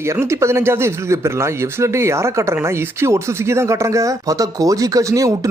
215வது episode போயிடலாம். Episode யாரை காட்டுறாங்கன்னா இஸ்கி ஒட்சுசுகி தான் காட்டுறாங்க. பார்த்தா கோஜி கச்சினே விட்டு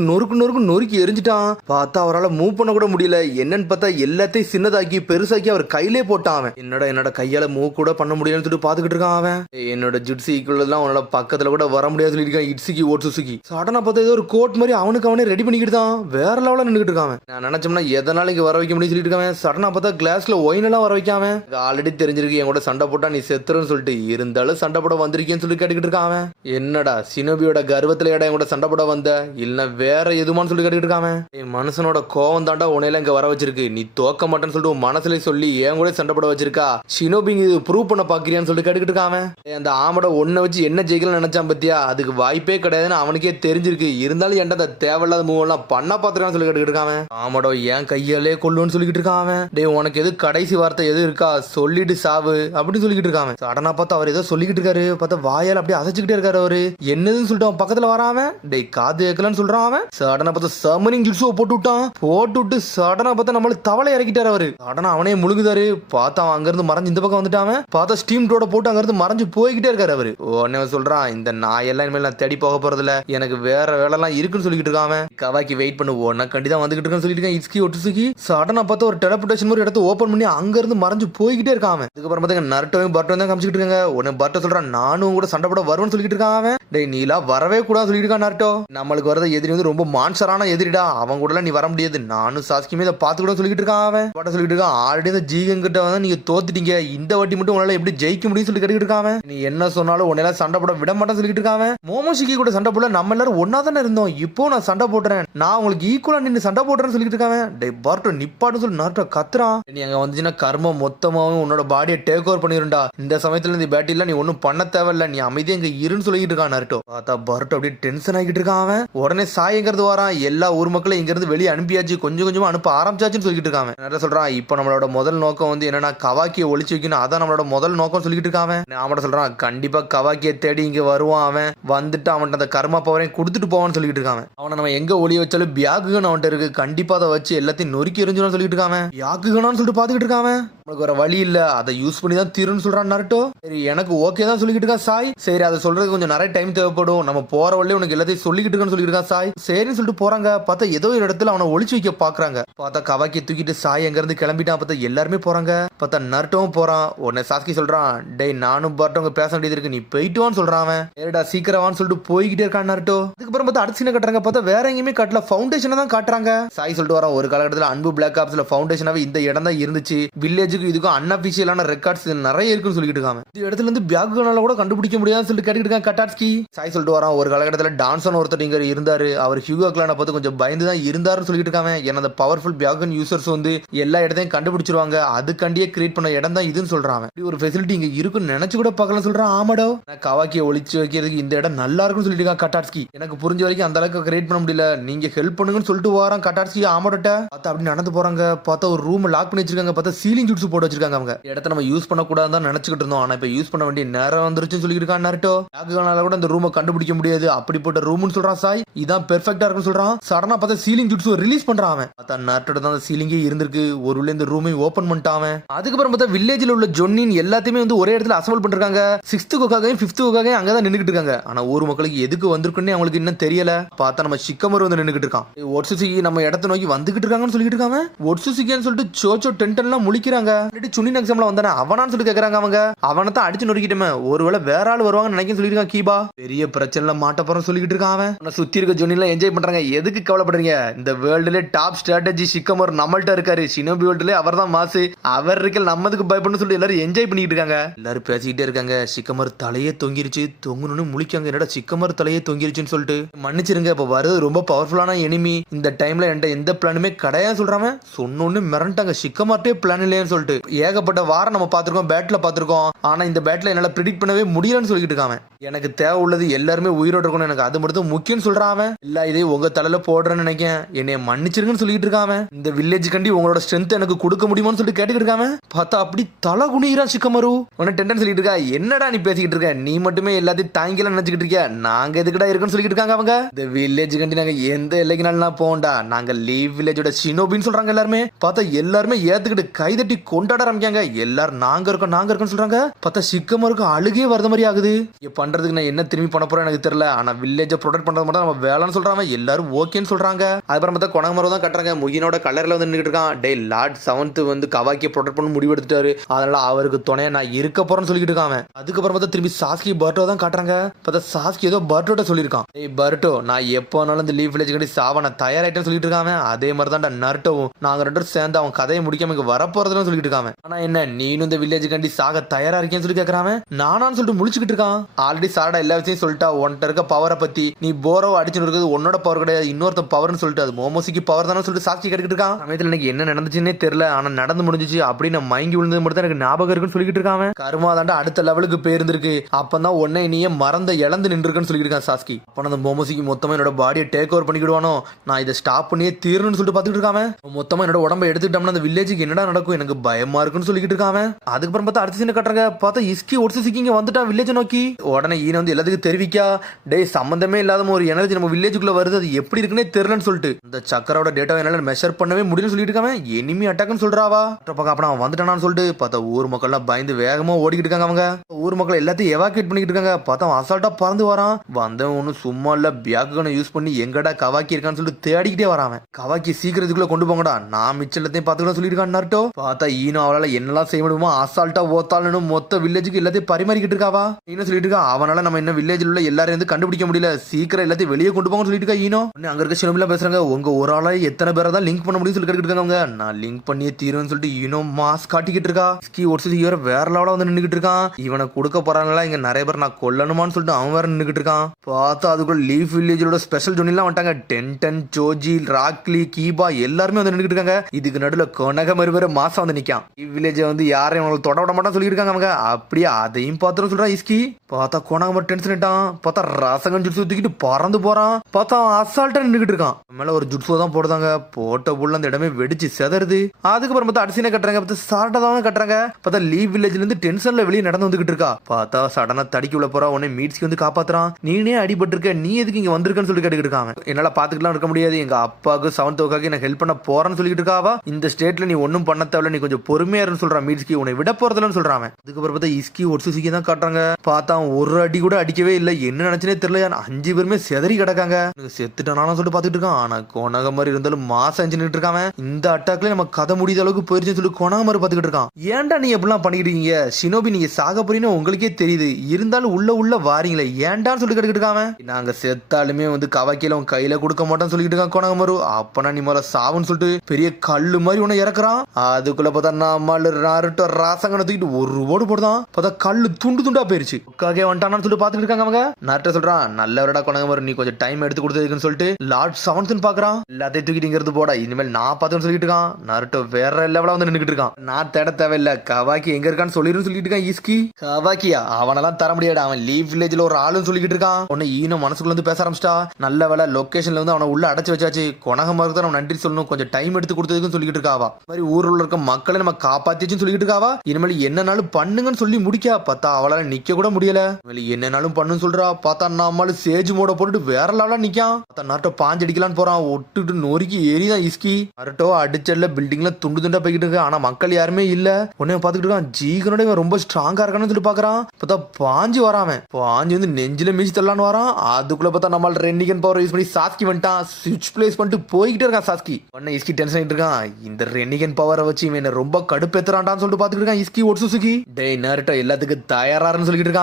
நொறுக்கு எரிஞ்சிட்டான். பார்த்தா அவரால் மூவ் பண்ண கூட முடியல. என்னன்னு பார்த்தா எல்லாத்தையும் சின்னதாக்கி பெருசாக்கி அவர் கையிலே போட்டான். அவன் என்னோட கையால மூவ் கூட பண்ண முடியும்னு சொல்லிட்டு பாத்துக்கிட்டு இருக்கான். அவன் என்னோட ஜுட்ஸிக்குள்ளதான் அவனோட பக்கத்துல கூட வர முடியாது சொல்லியிருக்கான். இட்ஸுகி ஒட்சுசுகி சடனா பார்த்தா ஏதோ ஒரு கோட் மாதிரி அவனே ரெடி பண்ணிக்கிட்டு தான் வேற லெவலில் நின்றுட்டு இருக்கான். நான் நினைச்சோம்னா எதனால இங்க வர வைக்க முடியும் சொல்லிட்டு இருக்கான். சடனா பார்த்தா கிளாஸ்ல ஒயின் எல்லாம் வர வைக்காம ஆல்ரெடி தெரிஞ்சிருக்கு என் கூட சண்டை போட்டா நீ செத்துருன்னு சொல்லிட்டு இருந்தாலும் சண்டை போட வந்திருக்கேன்னு சொல்லி கேட்டுக்கிட்டு இருக்கான். என்னடா சினோபியோட கர்வத்துல இடம் கூட சண்டை போட வந்த இல்ல வேற எதுமான்னு சொல்லி கேட்டுக்கிட்டு இருக்கான். மனுஷனோட கோவம் தாண்டா உனையில இங்க வர வச்சிருக்கு. நீ தோக்க மாட்டேன்னு சொல்லிட்டு மனசுல சொல்லி என் கூட சண்டை போட வச்சிருக்கா. சினோபி இது ப்ரூவ் பண்ண பாக்குறியான்னு சொல்லி கேட்டுக்கிட்டு இருக்கான். அந்த ஆமட ஒன்ன வச்சு என்ன ஜெயிக்கலாம் நினைச்சான் பத்தியா, அதுக்கு வாய்ப்பே கிடையாதுன்னு அவனுக்கே தெரிஞ்சிருக்கு. இருந்தாலும் ஏன்டா அந்த தேவையில்லாத மூவ் எல்லாம் பண்ணா பாத்துருக்கான்னு சொல்லி கேட்டுக்கிட்டு இருக்கான். ஆமடோ ஏன் கையாலே கொல்லுன்னு சொல்லிக்கிட்டு இருக்கான். டே உனக்கு எது கடைசி வார்த்தை எது இருக்கா சொல்லிட்டு சாவு அப்படின்னு சொல்லிக்கிட்டு இருக்கான். சடனா பார்த்தா அவர் ஏதோ சொல்லிக்கிட்டு இருக்காரு. பார்த்தா வாயால் அப்படியே அசைச்சுக்கிட்டே இருக்காரு. அவரு என்னதுன்னு சொல்லிட்டு அவன் பக்கத்துல வராம டேய் காது கேட்கலன்னு சொல்றான். அவன் சடனா பார்த்தா சமனிங் ஜுட்ஸுவை போட்டு சடனா பார்த்தா நம்மளுக்கு தவளை இறக்கிட்டாரு. அவரு சடனா அவனே முழுங்குதாரு. பார்த்தா அவன் அங்கிருந்து மறைஞ்சு இந்த பக்கம் வந்துட்டான். பார்த்தா ஸ்டீம் டோட போட்டு அங்கிருந்து மறைஞ்சு போய்கிட்டே இருக்காரு. அவரு உடனே சொல்றான் இந்த நாயெல்லாம் இனிமேல் நான் தேடி போக போறதில்ல, எனக்கு வேற வேலை எல்லாம் இருக்குன்னு சொல்லிக்கிட்டு இருக்கான். கவாக்கி வெயிட் பண்ணு உன்ன கண்டிதான் வந்துகிட்டு இருக்கான்னு சொல்லிட்டு இருக்கான். இஸ்கி ஒட்சுசுகி சடனா பார்த்தா ஒரு டெலிபோர்டேஷன் மாதிரி இடத்த ஓபன் பண்ணி அங்க இருந்து மறைஞ்சு போய்கிட்டே இருக்கான். அதுக்கப்புறம் பார்த்தா நருட்டோவையும் பர்ட்டோவையும் தான் காமிச்சிட்டு இருக்காங்க. உடனே பர்ட்டோ சொல்றான் நானும் கூட சண்டை போட வருவேன்னு சொல்லிட்டு இருக்கான். டேய் நீலா வரவே கூடாது சொல்லிட்டு இருக்கான் நருட்டோ. நம்மளுக்கு வரத எதிரி வந்து ரொம்ப மான்சரான எதிரிடா, அவங்க கூட நீ வர முடியாது, நானும் சாஸ்கியுமே இதை பார்த்து கூட சொல்லிட்டு இருக்கான். அவன் பட்ட சொல்லிட்டு இருக்கான் ஆல்ரெடி இந்த ஜீகன் கிட்ட வந்து நீங்க தோத்துட்டீங்க, இந்த வாட்டி மட்டும் உங்களால எப்படி ஜெயிக்க முடியும் சொல்லி கேட்டுக்கிட்டு இருக்கான். நீ என்ன சொன்னாலும் உன்னால சண்டை போட விட மாட்டேன்னு சொல்லிட்டு இருக்கான். மோமோஷிகி கூட சண்டை போட நம்ம எல்லாரும் ஒன்னா தானே இருந்தோம், இப்போ நான் சண்டை போடுறேன், நான் உங்களுக்கு ஈக்குவலா நின்று சண்டை போடுறேன்னு சொல்லிட்டு இருக்கான். டேய் பர்ட்டோ நிப்பாட்டுன்னு சொல்லி நருட்டோ கத்துறான். நீ அங்க வந்துச்சுன்னா கர்மம் மொத்தமாவும் உன்னோட பாடியை டேக் ஓவர் பண்ணிருண்டா, இந்த சமயத்துல இந்த பேட்டில நீ ஒன்னும் பண்ண தேவையில்ல, நீ அமைதியா இங்க இருன்னு சொல்லிட்டு இருக்கான் நருட்டோ. பார்த்தா பர்ட்டோ அப்படியே டென்ஷன் ஆகிட்டு இருக்கான். அவன் உடனே சாயங்கிறது வரான். எல்லா ஊர் மக்களும் இங்க இருந்து வெளியே அனுப்பியாச்சு, கொஞ்சம் கொஞ்சமா அனுப்ப ஆரம்பிச்சாச்சுன்னு சொல்லிட்டு இருக்கான். நிறைய சொல்றான் இப்போ நம்மளோட முதல் நோக்கம் வந்து என்னன்னா கவாக்கியை ஒழிச்சு வைக்கணும், அதான் நம்மளோட முதல் நோக்கம் சொல்லிட்டு இருக்கான். அவன் சொல்றான் கண்டிப்பா கவாக்கியை தேடி இங்க வருவான். அவன் வந்துட்டு அவன் அந்த கர்மா பவரையும் கொடுத்துட்டு போவான்னு சொல்லிட்டு இருக்கான். அவனை நம்ம எங்க ஒளிய வச்சாலும் பியாகுகன் அவன்கிட்ட இருக்கு, கண்டிப்பா அதை வச்சு எல்லாத்தையும் நொறுக்கி எரிஞ்சிடும் சொல்லிட்டு இருக்கான். பியாகுகனான்னு சொல்லிட்டு பாத்துக்கிட்டு இருக்கான். நமக்கு வர வழி இல்ல, அதை யூஸ் பண்ணி தான் தீருன்னு சொல்றான் நருட்டோ. சரி எனக்கு ஓகே தான் சொல்லிக்கிட்டு இருக்கா சாய். சரி அதை சொல்றதுக்கு கொஞ்சம் நிறைய டைம் தேவைப்படும், நம்ம போற வழியே உனக்கு எல்லாத்தையும் சொல்லிக்கிட்டு இருக்கான்னு சொல்லிட்டு இருக்கா சாய். சரின்னு சொல்லிட்டு போறாங்க. பார்த்தா ஏதோ ஒரு இடத்துல அவனை ஒளிச்சு வைக்க பாக்குறாங்க. பார்த்தா கவாக்கி தூக்கிட்டு சாய் எங்க இருந்து கிளம்பிட்டான். பார்த்தா எல்லாருமே போறாங்க. பார்த்தா நருட்டோவும் போறான். உடனே சாஸ்கி சொல்றான் டேய் நானும் பர்ட்டோங்க பேச வேண்டியது இருக்கு, நீ போயிட்டுவான்னு சொல்றான். அவன் ஏடா சீக்கிரவான்னு சொல்லிட்டு போய்கிட்டே இருக்கான் நருட்டோ. அதுக்கப்புறம் பார்த்தா அடுத்த சீனை கட்டுறாங்க. பார்த்தா வேற எங்கேயுமே கட்டல, ஃபவுண்டேஷனை தான் காட்டுறாங்க. சாய் சொல்லிட்டு வரான் ஒரு காலகட்டத்தில் அன்பு பிளாக் ஆப்ஸ்ல ஃபவுண்டேஷனாவே இந்த இடம் தான் இருந்துச்சு, வில்லேஜுக்கு இதுக்கும் அன்அபிஷியலான ரெக்கார்ட்ஸ் நிறைய இருக்குன்னு சொல்லிட்டு இருக்காங்க. இந்த இடத்துல இருந்து பியாகுகனால கூட கண்டுபிடிக்க முடியாதுன்னு சொல்லிட்டு கேட்டுக்கிட்டு இருக்கான் கட்டாட்ஸ்கி. சாய் சொல்லிட்டு வரான் ஒரு காலகட்டத்தில் டான்சன் ஒருத்தர் இங்க இருந்தாரு, அவர் ஹியூகோ கிளானை பார்த்து கொஞ்சம் பயந்து தான் இருந்தாருன்னு சொல்லிட்டு இருக்காங்க. ஏன்னா அந்த பவர்ஃபுல் பியாகன் யூசர்ஸ் வந்து எல்லா இடத்தையும் கண்டுபிடிச்சிருவாங்க, அதுக்காண்டியே கிரியேட் பண்ண இடம் தான் இதுன்னு சொல்றாங்க. இப்படி ஒரு ஃபெசிலிட்டி இங்க இருக்குன்னு நினைச்சு கூட பார்க்கலாம் சொல்றான். ஆமாடோ கவாக்கியை ஒளிச்சு வைக்கிறதுக்கு இந்த இடம் நல்லா இருக்குன்னு சொல்லிட்டு இருக்கான் கட்டாட்ஸ்கி. எனக்கு புரிஞ்ச வரைக்கும் அந்த அளவுக்கு கிரியேட் பண்ண முடியல, நீங்க ஹெல்ப் பண்ணுங்கன்னு சொல்லிட்டு வரான் கட்டாட்ஸ்கி. ஆமாடோட்ட பார்த்தா அப்படி நடந்து போறாங்க. பார்த்தா ஒரு ரூம் லாக் பண்ணி வச்சிருக்காங்க. பார்த்தா சீலிங் ஜூட்ஸ் போட்டு வச்சிருக்காங்க. அவங்க இடத்த நம்ம யூஸ் பண்ண கூடாதுன்னு தான் நினைச்சுக்கிட்டு இருந்தோம், ஆனா இப்ப யூஸ் பண்ண வேண்டிய நேரம் வந்துருச்சுன்னு சொல்லிட்டு இருக்கான் நருட்டோ. பியாகுகனால கூட இந்த ரூமை கண்டுபிடிக்க முடியாது, அப்படிப்பட்ட ரூம்னு சொல்றான் சாய். இதான் பெர்ஃபெக்ட்டா இருக்குன்னு சொல்றான். சடனா பார்த்தா சீலிங் ஜூட்ஸ் ரிலீஸ் பண்றான். அவன் பார்த்தா நருட்டோட தான் அந்த சீலிங்கே இருந்திருக்கு, ஒரு இந்த ரூமை ஓபன் பண்ணிட்டான். அதுக்கப்புறம் பார்த்தா வில்லேஜ்ல உள்ள ஜொன்னின் எல்லாத்தையுமே வந்து ஒரே இடத்துல அசம்பிள் பண்ணிருக்காங்க. 6th கொக்காகையும் 5th கொக்காகையும் அங்கதான் நின்னுக்கிட்டு இருக்காங்க. ஆனா ஊர் மக்களுக்கு எதுக்கு வந்திருக்குன்னு அவங்களுக்கு இன்னும் தெரியல. பார்த்தா நம்ம ஷிக்கமரு வந்து நின்னுக்கிட்டு இருக்கான். ஒட்சுசுகி நம்ம இடத்தை நோக்கி வந்துகிட்டு இருக்காங்கன்னு சொல்லிட்டு இருக்காங்க. ஒட்சுசுகின்னு சொல்லிட்டு சோச்சோ டென்டன்லாம் முழிக்கிறாங்க. சுனின் எக்ஸாம்ல வந்தானே அவனான்னு சொல்லிட்டு கேக்குறாங்க. அவங்க அவனை தான் அடிச்சு நொறுக்கிட்டோமே, ஒருவேளை வேற ஆள் வருவாங்கன்னு நினைக்க சொல்லிட்டு இருக்கான் கீபா. பெரிய பிரச்சனை மாட்ட போறோம் சொல்லிட்டு இருக்கான். அவன் சுத்தி இருக்க ஜொன்னிலாம் என்ஜாய் பண்றாங்க. எதுக்கு கவலைப்படுறீங்க, இந்த வேர்ல்டுல டாப் ஸ்ட்ராட்டஜி ஷிக்கமரு நம்மள்ட்ட இருக்காரு, ஷினோபி வேர்ல்டுல அவர் தான் மாசு, அவர் இருக்க நம்மதுக்கு பயப்படணும்னு சொல்லிட்டு எல்லாரும் என்ஜாய் பண்ணிட்டு இருக்காங்க. எல்லாரும் பேசிக்கிட்டே இருக்காங்க. ஷிக்கமரு தலையே தொங்கிருச்சு, தொங்கணும்னு முழிக்காங்க. என்னடா ஷிக்கமரு தலையே தொங்கிருச்சுன்னு சொல்லிட்டு மன்னிச்சிருங்க, இப்ப வருது ரொம்ப பவர்ஃபுல்லான எனிமி, இந்த டைம்ல என்கிட்ட எந்த பிளானுமே கிடையாது சொல்றாங்க. சொன்னோன்னு மிரண்டாங்க, ஷிக்கமர்ட்டே பிளான் இல்லையான்னு சொல்லிட்டு. ஏகப்பட்ட வாரம் நம்ம பார்த்திருக்கோம், பேட்ல பார்த்திருக்கோம், ஆனா இந்த பேட்ல என்னால ப்ரெடிக்ட் பண்ணவே முடியலன்னு சொல்லிட்டு இருக்காங்க. எனக்கு தேவை உள்ளது எல்லாருமே உயிரோடு இருக்கணும், எனக்கு அது மட்டும் முக்கியம் சொல்றான். இல்ல இதே உங்க தலையில போடுறேன்னு நினைக்கேன், என்னைய மன்னிச்சிருங்கன்னு சொல்லிட்டு இருக்காம. இந்த வில்லேஜ் கண்டி உங்களோட ஸ்ட்ரென்த் எனக்கு கொடுக்க முடியுமான்னு சொல்லிட்டு கேட்டுக்கிட்டு இருக்காம. பார்த்தா அப்படி தலை குனிகிறான் ஷிக்கமரு. உன்ன டென்டன் சொல்லிட்டு இருக்கா, என்னடா நீ பேசிக்கிட்டு இருக்க, நீ மட்டுமே எல்லாத்தையும் தாங்கிலாம் நினைச்சுக்கிட்டு இருக்கியா, நாங்க எதுக்குடா இருக்குன்னு சொல்லிட்டு இருக்காங்க. அவங்க இந்த வில்லேஜ் கண்டி நாங்க எந்த எல்லைக்குனாலும் போண்டா, நாங்க லீவ் வில்லேஜோட ஷினோபின்னு சொல்றாங்க எல்லாருமே. பார்த்தா எல்லாருமே ஏத்துக்கிட்டு கைதட்டி கொண்டாட ஆரம்பிக்காங்க. எல்லாரும் நாங்க இருக்கோம்னு சொல்றாங்க. பார்த்தா சிக்கமருக்கு அழுகே வரத மாதிரி ஆகுது. பண்றதுக்கு நான் என்ன திரும்பி பண்ண போறேன் எனக்கு தெரியல. ஆனா வில்லேஜை ப்ரொடெக்ட் பண்றது மட்டும் நம்ம வேலைன்னு சொல்றாங்க. எல்லாரும் ஓகேன்னு சொல்றாங்க. அதுக்கப்புறம் பார்த்தா கொனகமரம் தான் கட்டுறாங்க. முகினோட கலர்ல வந்து நின்றுட்டு இருக்கான். டே லார்ட் 7th வந்து கவாக்கியை ப்ரொடெக்ட் பண்ண முடிவு எடுத்துட்டாரு. அதனால அவருக்கு துணையா நான் இருக்க போறேன்னு சொல்லிட்டு இருக்காங்க. அதுக்கப்புறம் பார்த்தா திரும்பி சாஸ்கி பர்ட்டோ தான் காட்டுறாங்க. பார்த்தா சாஸ்கி ஏதோ பர்ட்டோட்ட சொல்லியிருக்கான். ஏய் பர்ட்டோ, நான் எப்போனாலும் இந்த லீஃப் வில்லேஜ் கட்டி சாவ நான் தயாராயிட்டேன்னு சொல்லிட்டு இருக்காங்க. அதே மாதிரி தான் நர்ட்டோவும் நாங்க 2 பேரும் சேர்ந்து அவன் கதையை முடிக்காம இங்க வரப்போறதுன்னு சொல்லிட்டு இருக்காங்க. ஆனா என்ன நீனும் இந்த வில்லேஜ் கண்டி சாக தயாரா இருக்கேன்னு சொல்லி கேட்கறான். நானான்னு சொல்லிட்டு முழிச்சுக்கிட்டு இருக்கான். ஆல்ரெடி சாரடா எல்லா விஷயம் சொல்லிட்டா. உன்கிட்ட இருக்க பவரை பத்தி நீ போரோ அடிச்சுன்னு இருக்கிறது உன்னோட பவர் கிடையாது, இன்னொருத்த பவர்னு சொல்லிட்டு அது மோமோசிக்கு பவர் தானே சொல்லிட்டு சாட்சி கேட்டுக்கிட்டு இருக்கான். சமயத்துல எனக்கு என்ன நடந்துச்சுன்னே தெரியல, ஆனா நடந்து முடிஞ்சிச்சு அப்படின்னு மயங்கி விழுந்தது மட்டும் தான் எனக்கு ஞாபகம் இருக்குன்னு சொல்லிட்டு இருக்காங்க. கருமா தாண்டா அடுத்த லெவலுக்கு போயிருந்திருக்கு. அப்பதான் உன்னை நீயே மறந்த இழந்து நின்றுருக்குன்னு சொல்லிட்டு இருக்கான் சாஸ்கி. அப்ப அந்த மோமோசிக்கு மொத்தமா என்னோட பாடியை டேக் ஓவர் பண்ணிக்கிடுவானோ, நான் இதை ஸ்டாப் பண்ணியே தீரணும்னு சொல்லிட்டு பாத்துட்டு இருக்காம. மொத்தமா என்னோட உடம்பை எடுத்துக்கிட்டோம்னா அந்த வில்லேஜுக்கு என்னடா நடக்கும் எனக்கு பயமா இருக்குன்னு சொல்லிட்டு இருக்காம. அதுக்கப்புறம் பார்த்தா அடுத்த சீனை கட்டுறாங்க. பார்த்தா இஸ்கி ஒட்சுசுகி இங்க வந்துட்டான் வில்லேஜ் நோக்கி. உடனே ஈன வந்து எல்லாத்துக்கும் தெரிவிக்கா, டே சம்பந்தமே இல்லாத ஒரு எனர்ஜி நம்ம வில்லேஜுக்குள்ள வருது, அது எப்படி இருக்குன்னே தெரியலன்னு சொல்லிட்டு இந்த சக்கரோட டேட்டா என்னால மெஷர் பண்ணவே முடியும்னு சொல்லிட்டு இருக்காங்க. எனிமி அட்டாக்னு சொல்றாவா. அப்ப அவன் வந்துட்டானான்னு சொல்லிட்டு பார்த்தா ஊர் மக்கள் எல்லாம் பயந்து வேகமா ஓடிக்கிட்டு இருக்காங்க. அவங்க ஊர் மக்கள் எல்லாத்தையும் எவாக்குவேட் பண்ணிக்கிட்டு இருக்காங்க. பார்த்தா அவன் அசால்ட்டா பறந்து வரான். வந்தவன் ஒன்னும் சும்மா இல்ல, பியாக்குன்னு யூஸ் பண்ணி எங்கடா கவாக்கி இருக்கான்னு சொல்லிட்டு தேடிக்கிட்டே வரான். கவாக்கி சீக்கிரத்துக்குள்ள கொண்டு போங்கடா, நான் மிச்சலத்தையும் பாத்துக்கலாம் சொல்லிருக்கான் நர்ட்டோ. பார்த்தா ஈனோ அவளால என்னெல்லாம் செய்ய முடியுமோ அசால்ட்டா ஓத்தாலும் மொத்த வில்லேஜுக்கு எல்லாத்தையும் பரிமாறிக்கிட்டு இருக்காவா. ஈனோ சொல்லிட்டு இருக்கா, அவனால நம்ம என்ன வில்லேஜில் உள்ள எல்லாரையும் வந்து கண்டுபிடிக்க முடியல, சீக்கிரம் எல்லாத்தையும் வெளியே கொண்டு போங்க சொல்லிட்டு இருக்கா ஈனோ. அங்க இருக்க சினிமா பேசுறாங்க, உங்க ஒரு ஆளா எத்தனை பேரை தான் லிங்க் பண்ண முடியும் சொல்லி கேட்டுக்கிட்டு இருக்காங்க. நான் லிங்க் பண்ணியே தீருன்னு சொல்லிட்டு ஈனோ மாஸ் காட்டிக்கிட்டு இருக்கா. ஸ்கி ஒட்சுசுகி வேற வேற லெவலா வந்து நின்னுக்கிட்டு இருக்கான். இவனை கொடுக்க போறாங்களா இங்க நிறைய பேர் நான் கொல்லணுமான்னு சொல்லிட்டு அவன் வேற நின்னுக்கிட்டு இருக்கான். பார்த்தா அதுக்குள்ள லீஃப் வில்லேஜோட ஸ்பெஷல் ஜோன்லாம் வந்துட்டாங்க. டென்டன், ஜோஜி, ராக்லி, கீபா எல்லாருமே வந்து நின்னுக்கிட்டு இருக்காங்க. இதுக்கு நடுவில் கொனகமரு வேற மாசம் வந்து நிக்கான். வில்லேஜ் வந்து யாரையும் அவங்களுக்கு தொட விட மாட்டான்னு சொல்லிட்டு இருக்காங்க. அவங்க அப்படியே அதையும் பார்த்துட்டு சொல்றான் இஸ்கி. பார்த்தா கொனகமரு டென்ஷன் ஆயிட்டான். பார்த்தா ரசகன் ஜுட்சு தூக்கிட்டு பறந்து போறான். பார்த்தா அசால்ட்டா நின்னுக்கிட்டு இருக்கான். மேல ஒரு ஜுட்சோ தான் போடுறாங்க. போட்ட புள்ள அந்த இடமே வெடிச்சு செதறுது. அதுக்கப்புறம் பார்த்தா அடிசினை கட்டுறாங்க. பார்த்தா சார்ட்டா தான் கட்டுறாங்க. பார்த்தா லீவ் வில்லேஜ்ல இருந்து டென்ஷன்ல வெளியே நடந்து வந்துகிட்டு இருக்கா. பார்த்தா சடனா தடிக்க உள்ள போறா. உடனே மீட்ஸ்க்கு வந்து காப்பாத்துறான். நீனே அடிபட்டு இருக்க, நீ எதுக்கு இங்க வந்திருக்கன்னு சொல்லி கேட்டுக்கிட்டு இருக்காங்க. என்னால பாத்துக்கலாம் இருக்க முடியாது, எங்க அப்பாவுக்கு 7th நான் ஹெல்ப் பண்ண போறேன்னு சொல்லிட்டு இருக்காவா. இந்த ஸ்டேட்ல நீ ஒன்னும் பண்ண தேவையில்ல, நீ கொஞ்சம் பொறுமையா இருன்னு சொல்றான் மீட்ஸ்கி. உன்னை விட போறதுலன்னு சொல்றான். அதுக்கப்புறம் பார்த்தா இஸ்கி ஒட்சுசுகி தான் காட்டுறாங்க. பார்த்தா ஒரு அடி கூட அடிக்கவே இல்லை. என்ன நினைச்சனே தெரியல. 5 பேருமே செதறி கிடக்காங்க. செத்துட்டானாலும் சொல்லிட்டு பாத்துட்டு இருக்கான். ஆனா கொனகமரு இருந்தாலும் மாசம் நின்னுட்டு இருக்காங்க. இந்த அட்டாக்ல நம்ம கதை முடியாத அளவுக்கு போயிருச்சுன்னு சொல்லி கொனகமரு பாத்துக்கிட்டு இருக்கான். ஏன்டா நீ எப்படிலாம் பண்ணிக்கிட்டு இருக்கீங்க ஷினோபி, நீங்க சாக போறீங்கன்னு உங்களுக்கே தெரியுது, இருந்தாலும் உள்ள வாரீங்களே ஏன்டான்னு சொல்லி கேட்டுக்கிட்டு இருக்காங்க. நாங்க செத்தாலுமே வந்து கவாக்கியில உன் கையில கொடுக்க மாட்டோம்னு சொல்லிட்டு இருக்கான் கொனகமரு. அப்பனா நீ முதல்ல சாவுன்னு சொல்லிட்டு பெரிய கல்லு மாதிரி உன்னை இறக்குறான். அதுக்குள்ள பார்த்தா நம்மள நாருட்டோ ராசங்கனை தூக்கிட்டு ஒரு ஓடு போடுதான். பார்த்தா கல்லு துண்டு துண்டா போயிருச்சு. உட்காகே வந்துட்டானு சொல்லிட்டு பாத்துக்கிட்டு இருக்காங்க. அவங்க நார்ட்ட சொல்றான், நல்லவரடா கொனகமரு, நீ கொஞ்சம் டைம் எடுத்து கொடுத்ததுன்னு சொல்லிட்டு லார்ட் 7th பாக்குறான். எல்லாத்தையும் தூக்கிட்டு இங்கிறது போடா, இனிமேல் நான் பார்த்துன்னு சொல்லிட்டு இருக்கான். நாருட்டோ வேற லெவலா வந்து நின்னுக்கிட்டு இருக்கான். நான் தேட தேவையில்ல, கவாக்கி எங்க இருக்கான்னு சொல்லிருன்னு சொல்லிட்டு இருக்கான் இஸ்கி. கவாக்கியா அவனெல்லாம் தர முடியாது, அவன் லீவ் வில்லேஜ்ல ஒரு ஆளுன்னு சொல்லிக்கிட்டு இருக்கான். உன்னை ஈனோ மனசுக்குள்ள வந்து பேச ஆரம்பிச்சிட்டா. நல்ல வேலை லொகேஷன்ல வந்து அவனை உள்ள அடைச்சு வச்சாச்சு. கொனகமருக்கு தான் நம்ம நன்றி சொல்லணும், கொஞ்சம் டைம் எடுத்து கொடுத்ததுன்னு சொல்லிக்கிட்டு இருக்காவா. மாதிரி ஊர்ல இருக்க மக்களை நம்ம காப்பாத்திச்சுன்னு சொல்லிக்கிட்டு இருக்காவா. இனிமேல் என்னனாலும் பண்ணுங்கன்னு சொல்லி முடிக்கா. பார்த்தா அவளால நிக்க கூட முடியல. என்னனாலும் பண்ணுன்னு சொல்றா. பார்த்தா நம்மளும் சேஜ் மோட போட்டுட்டு வேற லெவலா நிக்கான். பார்த்தா நாட்டோ பாஞ்சு அடிக்கலான்னு போறான். ஒட்டுட்டு நொறுக்கி ஏறிதான் இஸ்கி. அரட்டோ அடிச்சல்ல பில்டிங்ல துண்டு துண்டா போய்கிட்டு இருக்கு. ஆனா மக்கள் யாருமே இல்ல. உடனே பாத்துக்கிட்டு இருக்கான். ஜீகனோட இவன் ரொம்ப ஸ்ட்ராங்கா இருக்கான்னு சொல்லி பாக்குறான். பார்த்தா பாஞ்சு வராம பாஞ்சு வந்து நெஞ்சில மீச்சு தரலான்னு வரான். அதுக்குள்ள பார்த்தா நம்மள ரெண்டிகன் பவர் யூஸ் பண்ணி சாஸ்கி வந்துட்டான். ஸ்விட்ச் பிளேஸ் பண்ணிட்டு போய்கிட்டே இருக்கான் சாஸ்கி. உடனே இஸ்கி டென்ஷன் ஆயிட்டு இருக்கான். இந்த ரெண்டிகன் பவரை வச்சு இவன் ரொம்ப கடுப்பேத்துறான்டான்னு சொல்லிட்டு பாத்துக்கிட்டு இருக்கான் இஸ்கி ஒட்சுசுகி. டேய் நருட்டோ எல்லாத்துக்கும் தயாரான்னு சொல்லிட்டு இருக்கான்.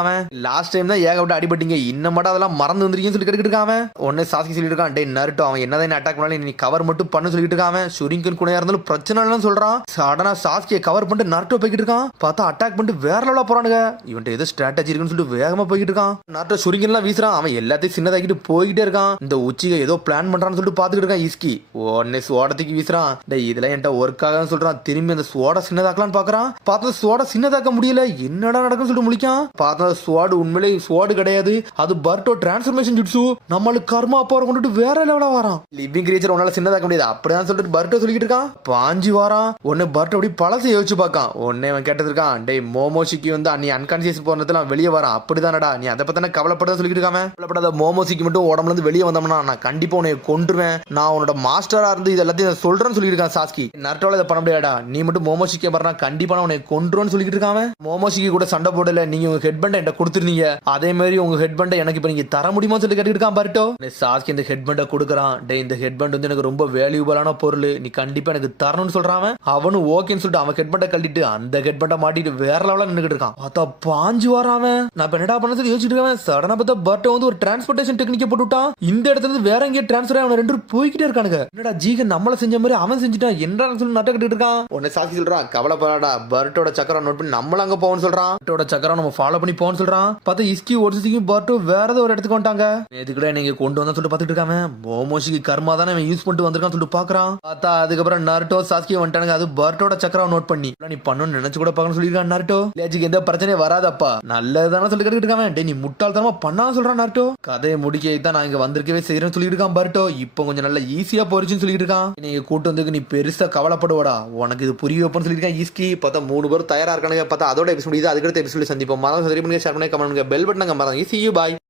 லாஸ்ட் டைம் தான் ஏகப்பட்ட அடிபட்டீங்க, இன்னும் மட்டும் அதெல்லாம் மறந்து வந்துருக்கீங்கன்னு சொல்லி கேட்டுக்கிட்டு இருக்கான். உடனே சாஸ்கி சொல்லிட்டு இருக்கான், டேய் நருட்டோ அவன் என்னதான் அட்டாக் பண்ணாலும் நீ கவர் மட்டும் பண்ணு சொல்லிட்டு இருக்கான். ஷுரிங்கன் குணையா இருந்தாலும் பிரச்சனை இல்லைன்னு சொல்றான். சடனா சாஸ்கியை கவர் பண்ணிட்டு நருட்டோ போய்கிட்டு இருக்கான். பார்த்தா அட்டாக் பண்ணிட்டு வேற லெவலா போறானுங்க. இவன்ட்ட ஏதோ ஸ்ட்ராட்டஜி இருக்குன்னு சொல்லிட்டு வேகமா போய்கிட்டு இருக்கான். நருட்டோ ஷுரிங்கன் எல்லாம் வீசுறான். அவன் எல்லாத்தையும் சின்னதாக்கிட்டு போய்கிட்டே இருக்கான். இந்த உச்சிகை ஏதோ பிளான் பண்றான்னு சொல்லிட்டு பாத்துக்கிட்டு இருக்கான் இஸ்கி. உடனே சோடத்துக்கு வீசுறான். டேய் இதெல்லாம் என்கிட்ட ஒர்க் ஆகான்னு சொல்றான். திரும்பி அந்த சோட சின்னதாக்கலான்னு பாக்குறான். பார்த்தா சோட சின்னதாக்க முடியல. என்னடா நடக்குன்னு சொல்லிட்டு முழிக்கான். பார்த்தா சோடு உண்மையிலே சோடு கிடையாது, அது பர்ட்டோ டிரான்ஸ்ஃபர்மேஷன் ஜுட்சு. நம்மளுக்கு கர்மா பவர் கொண்டுட்டு வேற லெவலா வரான். லிவிங் கிரியேச்சர் உன்னால சின்னதாக்க முடியாது அப்படிதான் சொல்லிட்டு பர்ட்டோ சொல்லிட்டு இருக்கான். பாஞ்சு வாரான். உடனே பர்ட்டோ அப்படி பழசை யோசிச்சு பார்க்கான். உடனே அவன் கேட்டது இருக்கான், டேய் மோமோசிக்கு வந்து நீ அன்கான்சியஸ் போனதுல வெளியே வரான் அப்படிதானடா, நீ அதை பத்தின கவலைப்பட சொல்லிட்டு இருக்காம. கவலைப்படாத, மோமோசிக்கு மட்டும் உடம்புல இருந்து வெளியே வந்தோம்னா நான் கண்டிப்பா உன்னை கொன்றுவேன். நான் உன்னோட மாஸ்டரா இருந்து இது எல்லாத்தையும் சொல்றேன்னு சொல்லியிருக்கான் சாஸ்கி. நர்ட்டோல இதை பண்ண முடியாடா, நீ மட்டும் மட்டும் மோமோஷிக்கே பாரு கண்டிப்பா நான் உன்னை கொன்றுன்னு சொல்லிட்டு இருக்காம. மோமோஷிக்கு கூட சண்டை போடல, நீங்க உங்க ஹெட் பண்டை என்கிட்ட கொடுத்துருந்தீங்க, அதே மாதிரி உங்க ஹெட் பண்டை எனக்கு இப்ப நீங்க தர முடியுமா சொல்லி கேட்டுட்டு இருக்கான் பர்ட்டோ. சாஸ்கி இந்த ஹெட் பண்டை கொடுக்குறான். டே இந்த ஹெட் பண்ட் வந்து எனக்கு ரொம்ப வேல்யூபிளான பொருள், நீ கண்டிப்பா எனக்கு தரணும்னு சொல்றான். அவனும் ஓகேன்னு சொல்லிட்டு அவன் ஹெட் பண்டை கழட்டிட்டு அந்த ஹெட் பண்டை மாட்டிட்டு வேற லெவலா நின்னுட்டு இருக்கான். பார்த்தா பாஞ்சு வரான். நான் இப்ப என்னடா பண்ண சொல்லி யோசிச்சுட்டு இருக்கேன். சடனா பார்த்தா பர்ட்டோ வந்து ஒரு டிரான்ஸ்போர்டேஷன் டெக்னிக்கை போட்டு விட்டான். இந்த இடத்துல இருந்து வேற எங்கேயே டிரான்ஸ்பர் அவன் ரெண்டு போய்கிட்டே இருக்கானுங்க. என்னடா ஜீகன் நம்மள செஞ்ச மாதிரி அவன் செஞ்சுட்டான் என்னடா சொல்லி நட்ட கட்டிட்டு இருக்கான். உன்னை சாக்கி சொல்றான் கவலைப்படாடா, பர்ட்டோட சக்கரம் நோட் பண்ணி நம்மள அங்க போவோம்னு சொல்றான். பர்ட்டோட சக்கரம் நம்ம ஃபாலோ பண்ணி போவோம்னு சொல்றான். பார்த்தா இஸ்கி ஒட்சுசிக்கும் பர்ட்டோ வேற ஏதோ ஒரு இடத்துக்கு வந்துட்டாங்க. நேத்துக்கூட நீங்க கொண்டு வந்தா சொல்லிட்டு பாத்துட்டு இருக்காம. மோமோஷிக்கு கர்மா தானே அவன் யூஸ் பண்ணிட்டு வந்திருக்கான்னு சொல்லிட்டு பாக்குறான். பார்த்தா அதுக்கப்புறம் நருட்டோ சாஸ்கி வந்துட்டானுங்க. அது பர்ட்டோட சக்கரம் நோட் பண்ணி நீ பண்ணணும்னு நினைச்சு கூட பாக்கணும்னு சொல்லிருக்கான் நருட்டோ. லேஜிக்கு எந்த பிரச்சனையும் வராதப்பா, நல்லதானே சொல்லி கேட்டுட்டு இருக்கான். டே நீ முட்டாள்தனமா பண்ணா சொல்றான் நருட்டோ. கதையை முடிக்க தான் நான் இங்க வந்திருக்கவே செய்யறேன்னு சொல்லிட்டு இருக்கான் பர்ட்டோ. இப்போ கொஞ்சம் நல்லா ஈஸியா போரிச்சுன்னு சொல்லிட்டு இருக்கான். நீங்க கூட்டு வந்து நீ பெருசா கவலைப்படுவாடா, உனக்கு இது புரிய வைப்பன்னு சொல்லியிருக்கான் ஈஸ்கி. பார்த்தா 3 பேர் தயாரா இருக்கானுங்க. பார்த்தா அதோட எபிசோட் இது. அதுக்கடுத்த எபிசோட் சந்திப்போம். மறந்து சரி பண்ணுங்க, ஷேர் பண்ணுங்க, கமெண்ட் பண்ணுங்க, பெல் பட்டன் மறந்து. See you, bye.